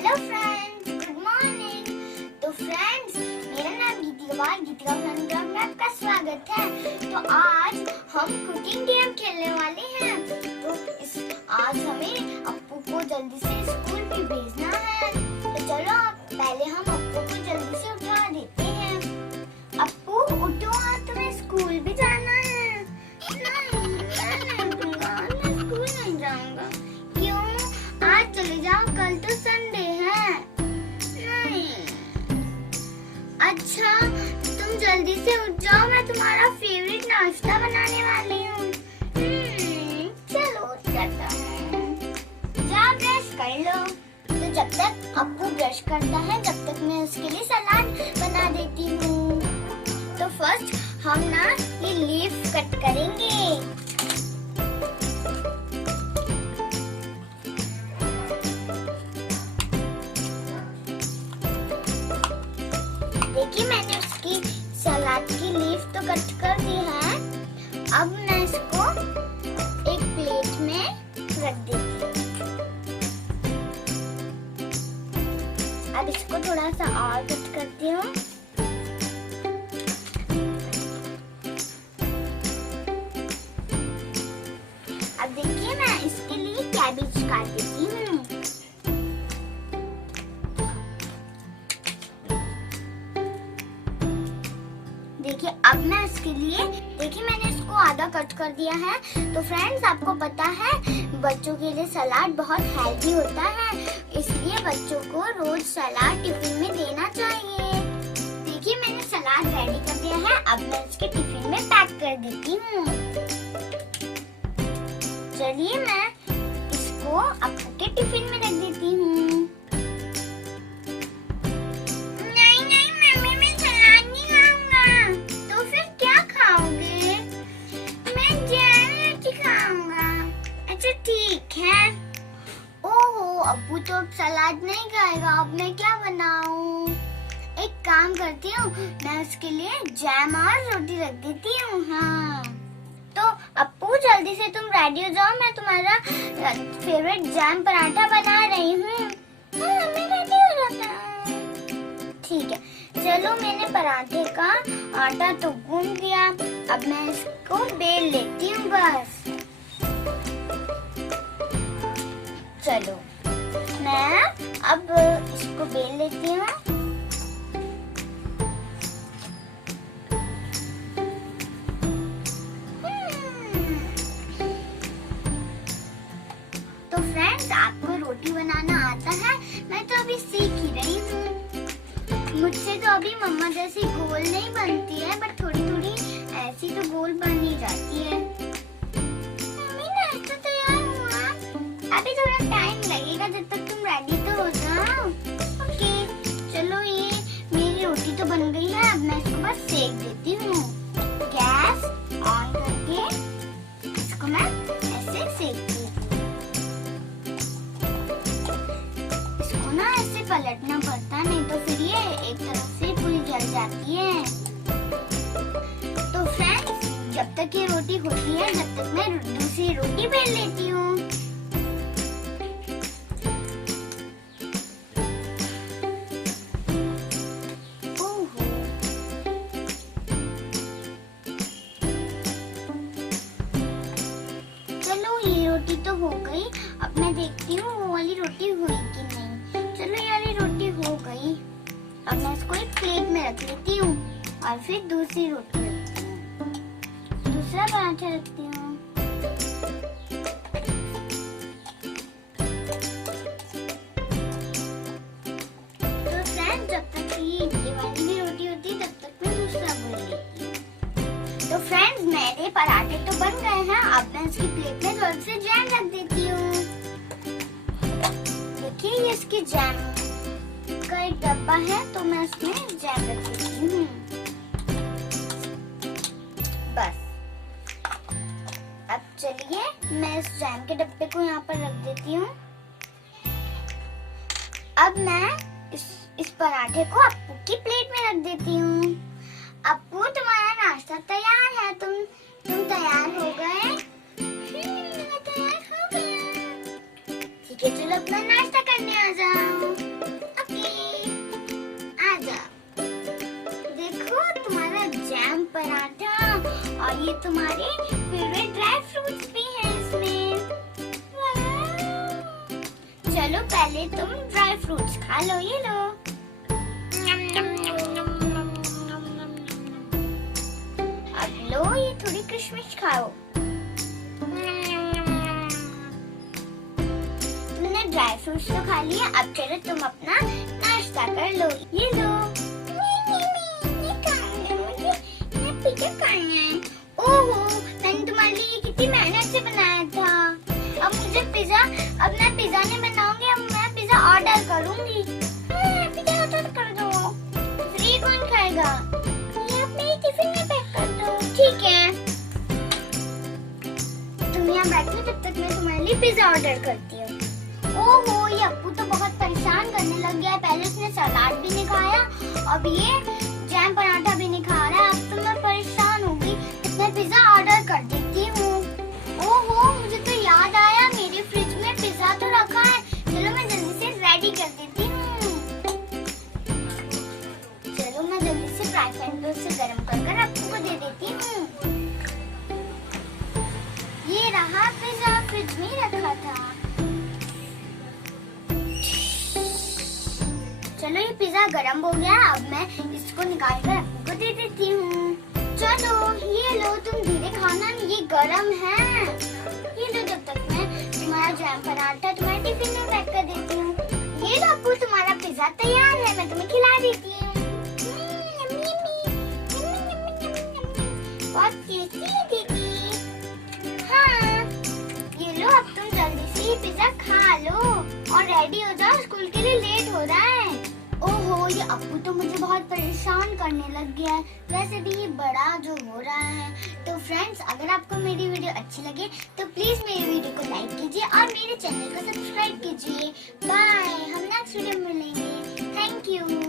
Hello friends, good morning. तो friends, मेरा नाम गीतिका में आपका स्वागत है। तो आज हम कुकिंग गेम खेलने वाले हैं। तो आज हमें अप्पू को जल्दी से स्कूल भी भेजना है। तो चलो पहले हम अप्पू को जल्दी से उठा देते हैं। अप्पू उठो, आज तुम्हें स्कूल भी जाना है। मैं स्कूल नहीं जाऊंगा। क्यों? आज चले जाओ, कल तो संडे है। नहीं। अच्छा, तुम जल्दी से उठ जाओ, मैं तुम्हारा फेवरेट नाश्ता बनाने वाली हूँ। चलो उठ जाता हूँ। जा ब्रश कर लो। तो जब तक अप्पू ब्रश करता है, जब तक मैं उसके लिए सलाद बना देती हूँ। तो फर्स्ट हम ना ये लीफ कट करेंगे। देखिए, मैंने उसकी सलाद की लीफ तो कट कर दी है। अब मैं इसको एक प्लेट में रख देती हूँ। अब इसको थोड़ा सा और कट करती हूँ। अब देखिए, मैं इसके लिए कैबेज काट देती हूँ। देखिए, अब मैं इसके लिए मैंने इसको आधा कट कर दिया है। तो फ्रेंड्स, आपको पता है बच्चों के लिए सलाद बहुत हेल्दी होता है, इसलिए बच्चों को रोज सलाद टिफिन में देना चाहिए। देखिए, मैंने सलाद रेडी कर दिया है। अब मैं इसके टिफिन में पैक कर देती हूँ। चलिए, मैं इसको अप्पू के टिफिन में रख देती हूँ। ठीक है। ओहो, अप्पू तो अब सलाद नहीं खाएगा। अब मैं क्या बनाऊं? एक काम करती हूँ, मैं उसके लिए जैम और रोटी रख देती हूँ। हाँ, तो अप्पू जल्दी से तुम रेडी हो जाओ, मैं तुम्हारा फेवरेट जैम पराठा बना रही हूँ। हाँ, मैं रेडी हो जाता हूँ। ठीक है, चलो, मैंने पराठे का आटा तो गूंद दिया। अब मैं इसको बेल लेती हूँ बस। चलो, मैं अब इसको बेल लेती हूँ। तो फ्रेंड्स, आपको रोटी बनाना आता है? मैं तो अभी सीख ही रही हूँ। मुझसे तो अभी मम्मा जैसी गोल नहीं बनती है, बट थोड़ी थोड़ी ऐसी तो गोल बन ही जाती है। अभी थोड़ा टाइम लगेगा, जब तक तुम रेडी तो हो जाओ। ओके, चलो, ये मेरी रोटी तो बन गई है। अब मैं इसको बस सेक देती हूँ। गैस ऑन करके इसको मैं ऐसे सेकती हूँ। इसको ना ऐसे पलटना पड़ता, नहीं तो फिर ये एक तरफ से पूरी जल जाती है। तो फ्रेंड्स, जब तक ये रोटी होती है, जब तक मैं दूसरी रोटी बेल लेती हूँ। ये रोटी तो हो गई। अब मैं देखती हूँ वो वाली रोटी हुई कि नहीं। चलो, ये वाली रोटी हो गई। अब मैं इसको एक प्लेट में रख लेती हूँ और फिर दूसरी रोटी रखती हूँ। दूसरा पराठा रखती हूँ। तो फ्रेंड्स, जब तक ये वाली भी रोटी होती है, तब तक मैं दूसरा बेल लेती हूँ। तो फ्रेंड्स, मेरे पराठे तो बन गए हैं। अब मैं इसकी प्लेट में थोड़ा सा जैम रख देती हूँ। देखिए, ये इसकी जैम का एक डब्बा है, तो मैं इसमें जैम रख देती हूँ। बस। अब चलिए, मैं इस जैम के डब्बे को यहाँ पर रख देती हूँ। अब मैं इस पराठे को अप्पू की प्लेट में रख देती हूँ। अप्पू, तुम्हारा नाश्ता तैयार है। तुम तैयार हो गए? मैं तैयार हो गया। ठीक है, चलो अपना नाश्ता करने आ जाओ। ये तुम्हारे फेवरेट ड्राई फ्रूट्स भी हैं इसमें। चलो पहले तुम ड्राई फ्रूट्स खा लो, ये लो। अब लो ये थोड़ी किशमिश खाओ। तुमने ड्राई फ्रूट्स तो खा लिया, अब चलो तुम अपना नाश्ता कर लो, ये लो। पिज़्ज़ा खाना है। ओहो, मैंने तुम्हारे लिए कितनी मेहनत से बनाया था। अब मुझे पिज़्ज़ा, अब मैं पिज़्ज़ा नहीं बनाऊंगी, अब मैं पिज़्ज़ा ऑर्डर करूंगी। पिज़्ज़ा ऑर्डर कर दो। फ्री कौन खाएगा? ये आप मेरे टिफिन में पैक कर दो। ठीक है, तुम यहाँ बैठो, जब तक मैं तुम्हारे लिए पिज़्ज़ा ऑर्डर करती हूँ। ओहो, ये अप्पू तो बहुत परेशान करने लग गया है। पहले इसने सलाद भी नहीं खाया, अब ये जैम पराठा भी नहीं खा रहा है। अब तो मैं परेशान हो गई, मैं पिज़्ज़ा ऑर्डर कर देती हूँ। ओहो, मुझे तो याद आया, मेरे फ्रिज में पिज़्ज़ा तो रखा है। चलो मैं जल्दी से रेडी कर देती हूँ। चलो मैं जल्दी से फ्राई पैन पे उसे गर्म कर अप्पू को दे देती हूँ। ये रहा पिज़्ज़ा, फ्रिज में रखा था। चलो ये पिज़्ज़ा गरम हो गया, अब मैं इसको निकाल कर अप्पू को दे देती हूँ। चलो ये लो, तुम धीरे खाना, ये गरम है। ये लो, जब तक मैं तुम्हारा जैम पराठा तुम्हारे टिफिन में पैक कर देती हूँ। ये लो अप्पू, तुम्हारा पिज़्ज़ा तैयार है, मैं तुम्हें खिला देती हूँ। बहुत टेस्टी है दीदी। हाँ, ये लो, अब तुम जल्दी से ये पिज़्ज़ा खा लो और रेडी हो जाओ, स्कूल के लिए लेट हो रहा है। ओहो, ये अप्पू तो मुझे बहुत परेशान करने लग गया है। वैसे भी ये बड़ा जो हो रहा है। तो फ्रेंड्स, अगर आपको मेरी वीडियो अच्छी लगे तो प्लीज मेरी वीडियो को लाइक कीजिए और मेरे चैनल को सब्सक्राइब कीजिए। बाय, हम नेक्स्ट वीडियो में मिलेंगे। Thank you.